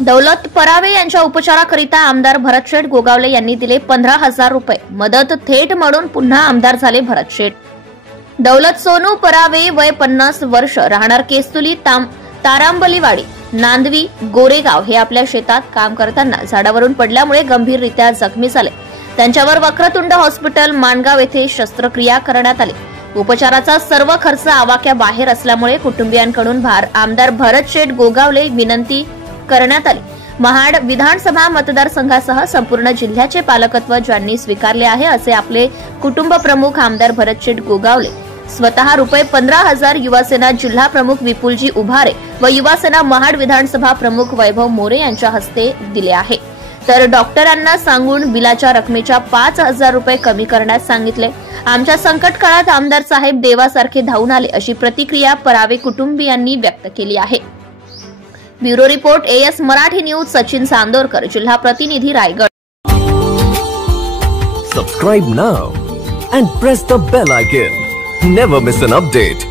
दौलत परावे यांच्या उपचाराकरिता आमदार भरतशेठ गोगावले यांनी दिले 15,000 रुपये मदत थेट म्हणून पुन्हा आमदार झाले भरतशेठ। दौलत सोनू परावे वय 50 वर्ष राहणार केस्तुली तारांबलीवाडी नांदवी गोरेगाव हे आपल्या शेतात काम करताना झाडावरून पडल्यामुळे गंभीररित्या जखमी झाले। त्यांच्यावर वक्रतुंड हॉस्पिटल माणगाव येथे शस्त्रक्रिया करण्यात आली। उपचाराचा सर्व खर्च आवाक्याबाहेर असल्यामुळे कुटुंबियांकडून आमदार भरतशेठ गोगावले विनंती करण्यात आली। महाड विधानसभा मतदारसंघासह संपूर्ण जिल्ह्याचे पालकत्व ज्यांनी स्वीकारले आहे असे आपले कुटुंब प्रमुख आमदार भरतशेठ गोगावले स्वतः रुपये 15,000 युवासेना जिल्हा प्रमुख विपुलजी उभारे व युवासेना महाड विधानसभा प्रमुख वैभव मोरे यांच्या हस्ते दिले आहे। तर डॉक्टरांना सांगून बिलाच्या रकमेच्या 5,000 रुपये कमी करण्यास सांगितले। आमच्या संकट काळात आमदार साहेब देवासारखे धावून आले अशी प्रतिक्रिया परावे कुटुंबियांनी व्यक्त केली आहे। Bureau report AS Marathi news Sachin Chandorkar जिल्हा प्रतिनिधी Raigad. Subscribe now and press the bell icon. Never miss an update.